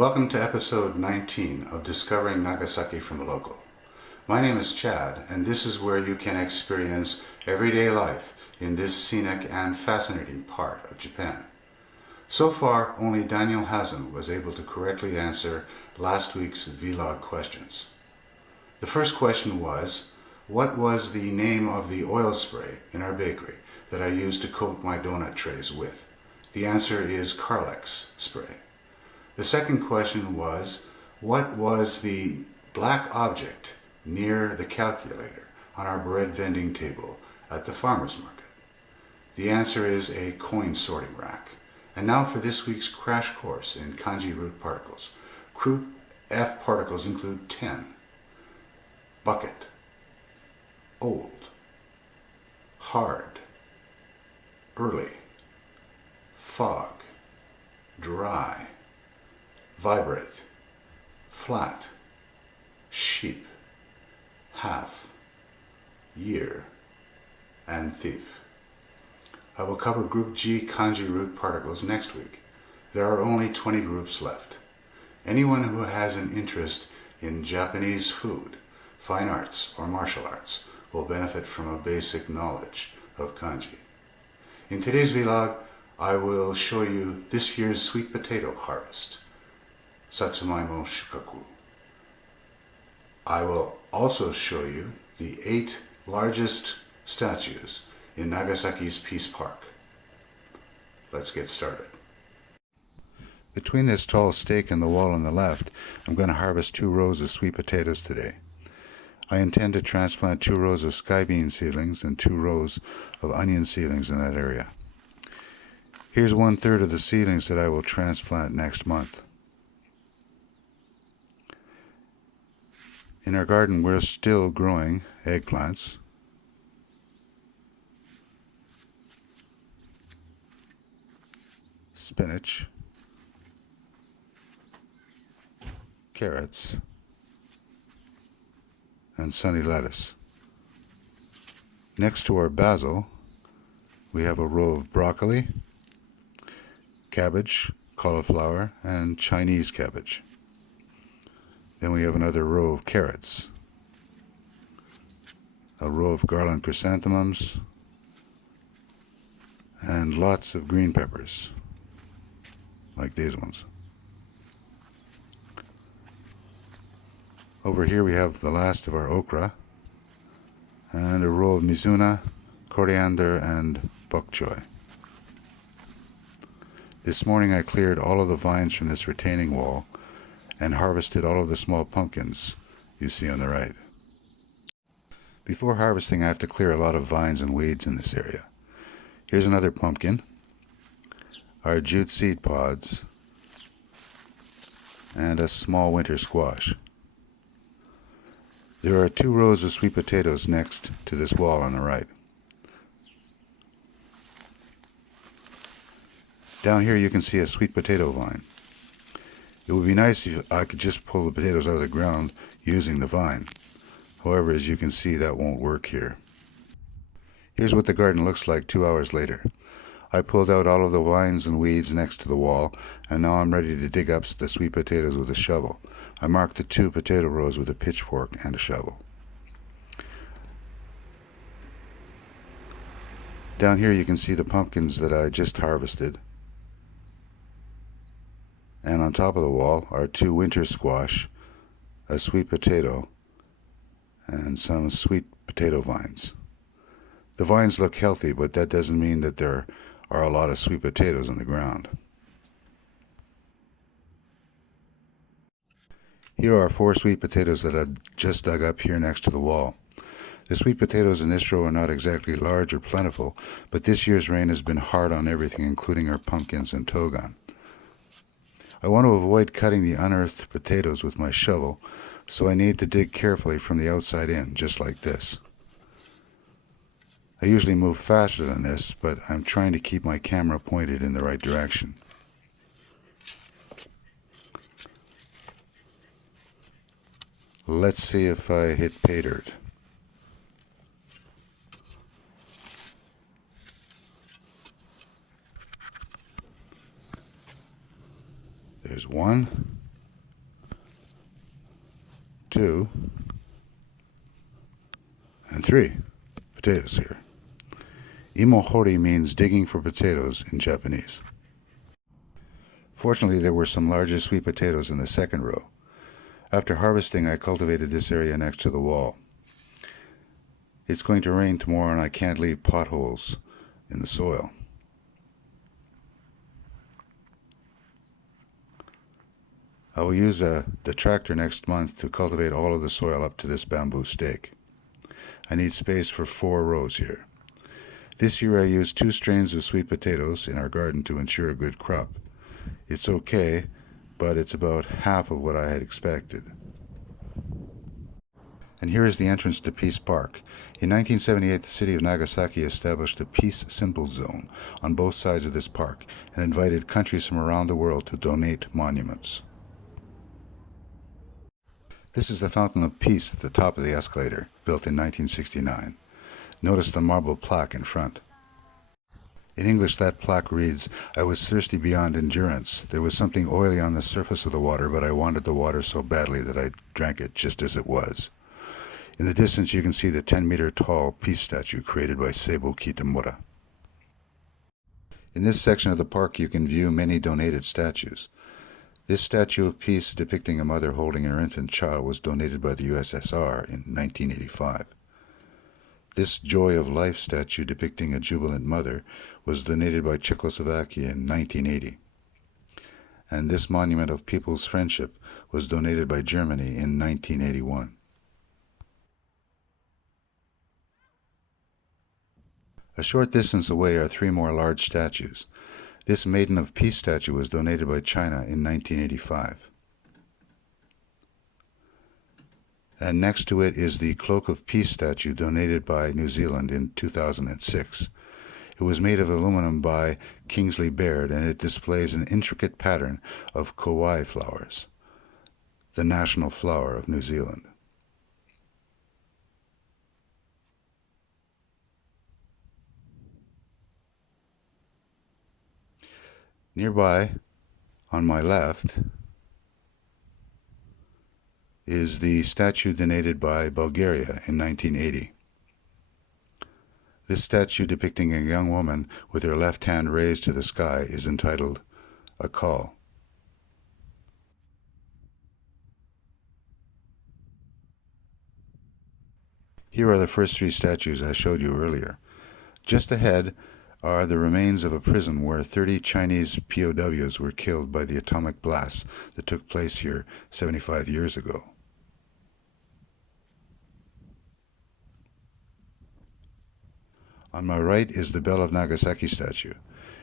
Welcome to episode 19 of Discovering Nagasaki from a Local. My name is Chad, and this is where you can experience everyday life in this scenic and fascinating part of Japan. So far, only Daniel Hazen was able to correctly answer last week's vlog questions. The first question was, what was the name of the oil spray in our bakery that I used to coat my donut trays with? The answer is Carlex spray. The second question was, what was the black object near the calculator on our bread vending table at the farmer's market? The answer is a coin sorting rack. And now for this week's crash course in kanji root particles. Group F particles include 10. Bucket, old, hard, early, fog, dry, vibrate, flat, sheep, half, year, and thief. I will cover Group G kanji root particles next week. There are only 20 groups left. Anyone who has an interest in Japanese food, fine arts, or martial arts will benefit from a basic knowledge of kanji. In today's vlog, I will show you this year's sweet potato harvest, Satsumaimo Shukaku. I will also show you the 8 largest statues in Nagasaki's Peace Park. Let's get started. Between this tall stake and the wall on the left, I'm going to harvest 2 rows of sweet potatoes today. I intend to transplant 2 rows of sky bean seedlings and 2 rows of onion seedlings in that area. Here's 1/3 of the seedlings that I will transplant next month. In our garden, we're still growing eggplants, spinach, carrots, and sunny lettuce. Next to our basil, we have a row of broccoli, cabbage, cauliflower, and Chinese cabbage. Then we have another row of carrots, a row of garland chrysanthemums, and lots of green peppers, like these ones. Over here we have the last of our okra, and a row of mizuna, coriander, and bok choy. This morning I cleared all of the vines from this retaining wall and harvested all of the small pumpkins you see on the right. Before harvesting, I have to clear a lot of vines and weeds in this area. Here's another pumpkin, our jute seed pods, and a small winter squash. There are 2 rows of sweet potatoes next to this wall on the right. Down here you can see a sweet potato vine. It would be nice if I could just pull the potatoes out of the ground using the vine. However, as you can see, that won't work here. Here's what the garden looks like 2 hours later. I pulled out all of the vines and weeds next to the wall, and now I'm ready to dig up the sweet potatoes with a shovel. I marked the 2 potato rows with a pitchfork and a shovel. Down here you can see the pumpkins that I just harvested. And on top of the wall are 2 winter squash, a sweet potato, and some sweet potato vines. The vines look healthy, but that doesn't mean that there are a lot of sweet potatoes in the ground. Here are 4 sweet potatoes that I just dug up here next to the wall. The sweet potatoes in this row are not exactly large or plentiful, but this year's rain has been hard on everything, including our pumpkins and togan. I want to avoid cutting the unearthed potatoes with my shovel, so I need to dig carefully from the outside in, just like this. I usually move faster than this, but I'm trying to keep my camera pointed in the right direction. Let's see if I hit pay dirt. There's 1, 2, and 3 potatoes here. Imohori means digging for potatoes in Japanese. Fortunately, there were some larger sweet potatoes in the second row. After harvesting, I cultivated this area next to the wall. It's going to rain tomorrow and I can't leave potholes in the soil. I will use the tractor next month to cultivate all of the soil up to this bamboo stake. I need space for 4 rows here. This year I used 2 strains of sweet potatoes in our garden to ensure a good crop. It's okay, but it's about half of what I had expected. And here is the entrance to Peace Park. In 1978, the city of Nagasaki established a Peace Symbol Zone on both sides of this park and invited countries from around the world to donate monuments. This is the Fountain of Peace at the top of the escalator, built in 1969. Notice the marble plaque in front. In English, that plaque reads, "I was thirsty beyond endurance. There was something oily on the surface of the water, but I wanted the water so badly that I drank it just as it was." In the distance, you can see the 10-meter-tall peace statue created by Seibo Kitamura. In this section of the park, you can view many donated statues. This statue of peace depicting a mother holding her infant child was donated by the USSR in 1985. This Joy of Life statue depicting a jubilant mother was donated by Czechoslovakia in 1980. And this monument of people's friendship was donated by Germany in 1981. A short distance away are 3 more large statues. This Maiden of Peace statue was donated by China in 1985. And next to it is the Cloak of Peace statue donated by New Zealand in 2006. It was made of aluminum by Kingsley Baird, and it displays an intricate pattern of kauai flowers, the national flower of New Zealand. Nearby, on my left, is the statue donated by Bulgaria in 1980. This statue depicting a young woman with her left hand raised to the sky is entitled "A Call." Here are the first 3 statues I showed you earlier. Just ahead are the remains of a prison where 30 Chinese POWs were killed by the atomic blast that took place here 75 years ago. On my right is the Bell of Nagasaki statue.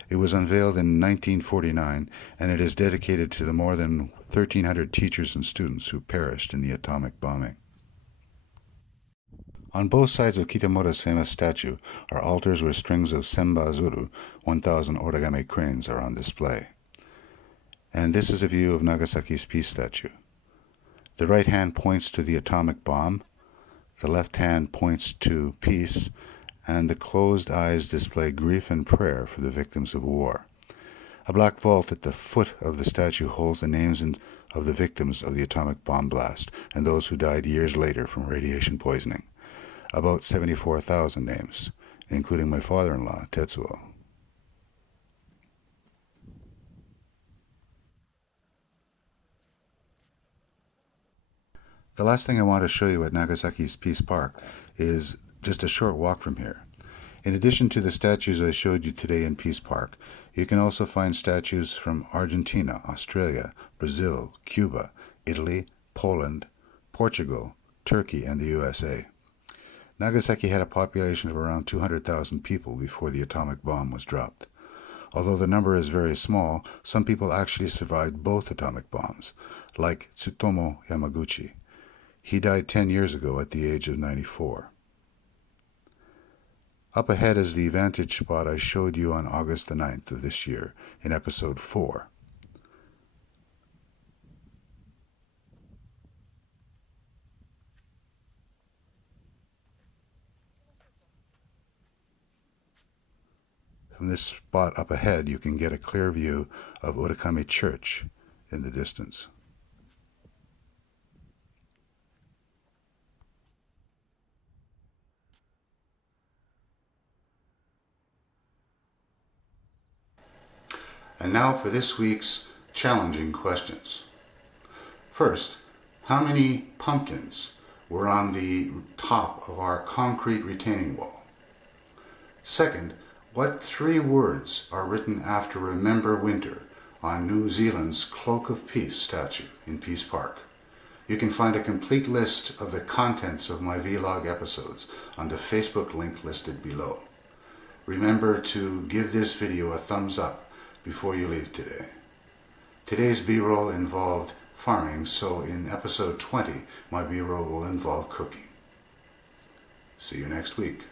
It was unveiled in 1949, and it is dedicated to the more than 1,300 teachers and students who perished in the atomic bombing. On both sides of Kitamura's famous statue are altars where strings of senbazuru, 1,000 origami cranes, are on display. And this is a view of Nagasaki's peace statue. The right hand points to the atomic bomb, the left hand points to peace, and the closed eyes display grief and prayer for the victims of war. A black vault at the foot of the statue holds the names of the victims of the atomic bomb blast and those who died years later from radiation poisoning. About 74,000 names, including my father-in-law, Tetsuo. The last thing I want to show you at Nagasaki's Peace Park is just a short walk from here. In addition to the statues I showed you today in Peace Park, you can also find statues from Argentina, Australia, Brazil, Cuba, Italy, Poland, Portugal, Turkey, and the USA. Nagasaki had a population of around 200,000 people before the atomic bomb was dropped. Although the number is very small, some people actually survived both atomic bombs, like Tsutomu Yamaguchi. He died 10 years ago at the age of 94. Up ahead is the vantage spot I showed you on August the 9th of this year in episode 4. From this spot up ahead, you can get a clear view of Urakami Church in the distance. And now for this week's challenging questions. First, how many pumpkins were on the top of our concrete retaining wall? Second, what 3 words are written after Remember Winter on New Zealand's Cloak of Peace statue in Peace Park? You can find a complete list of the contents of my vlog episodes on the Facebook link listed below. Remember to give this video a thumbs up before you leave today. Today's B-roll involved farming, so in episode 20 my B-roll will involve cooking. See you next week.